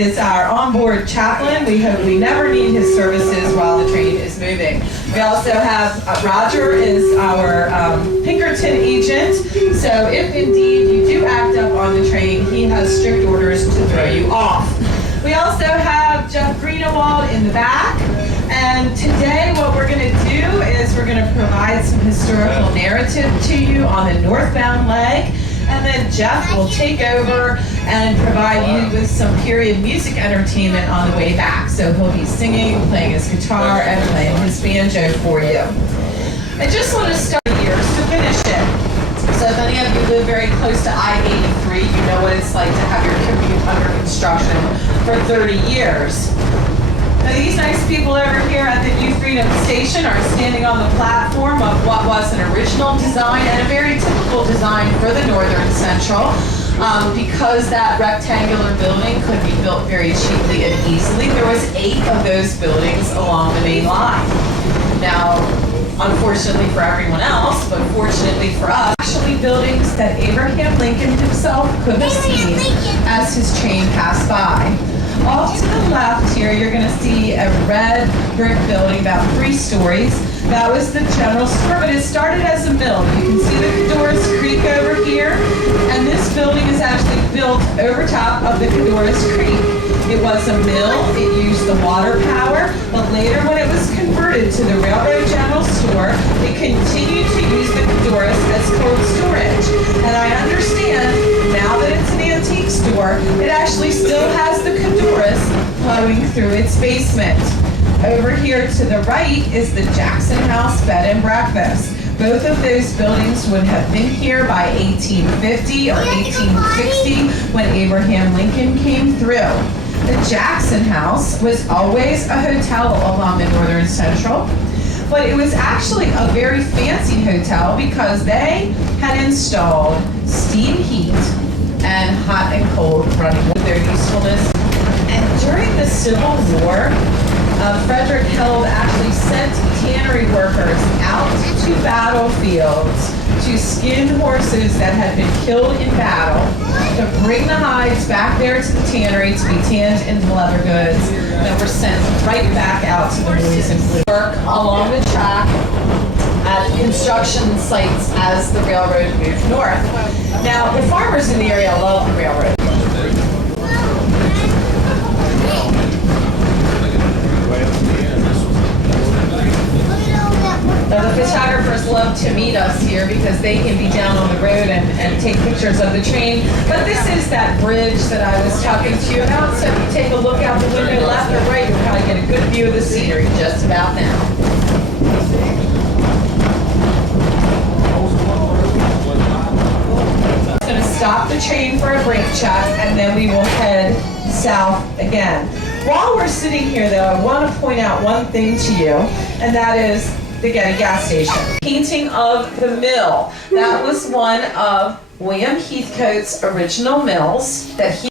Is our onboard chaplain. We hope we never need his services while the train is moving. We also have Roger is our Pinkerton agent. So if indeed you do act up on the train, he has strict orders to throw you off. We also have Jeff Greenewald in the back. And today what we're going to do is we're going to provide some historical narrative to you on the northbound leg. And then Jeff will take over and provide you with some period music entertainment on the way back. So he'll be singing, playing his guitar, and playing his banjo for you. I just want to start years to finish it. So if any of you live very close to I-83, you know what it's like to have your commute under construction for 30 years. Now these nice people over here at the New Freedom Station are standing on the platform of what was an original design and a very typical design for the Northern Central. Because that rectangular building could be built very cheaply and easily, there was 8 of those buildings along the main line. Now, unfortunately for everyone else, but fortunately for us, actually buildings that Abraham Lincoln himself could have seen as his train passed by. Off to the left here, you're going to see a red brick building about 3 stories. That was the general store, but it started as a mill. You can see the Cadorus Creek over here, and this building is actually built over top of the Cadorus Creek. It was a mill, it used the water power, but later when it was converted to the Railroad General Store, it continued to use the Cadorus as cold storage. And I understand, now that it's an antique store, it actually still has the Cadorus flowing through its basement. Over here to the right is the Jackson House Bed and Breakfast. Both of those buildings would have been here by 1850 or 1860 when Abraham Lincoln came through. The Jackson House was always a hotel along the Northern Central, but it was actually a very fancy hotel because they had installed steam heat and hot and cold running with their usefulness. And during the Civil War, Frederick Held actually sent tannery workers out to battlefields to skin horses that had been killed in battle, to bring the hides back there to the tannery to be tanned into leather goods that were sent right back out to the boys in blue. Work along the track at construction sites as the railroad moved north. Now, the farmers in the area love the railroad. Now, the photographers love to meet us here because they can be down on the road and take pictures of the train. But this is that bridge that I was talking to you about. So if you take a look out the window left or right, you'll probably get a good view of the scenery just about now. I'm going to stop the train for a brake check and then we will head south again. While we're sitting here though, I want to point out one thing to you, and that is the Getty gas station. Painting of the mill. That was one of William Heathcote's original mills that he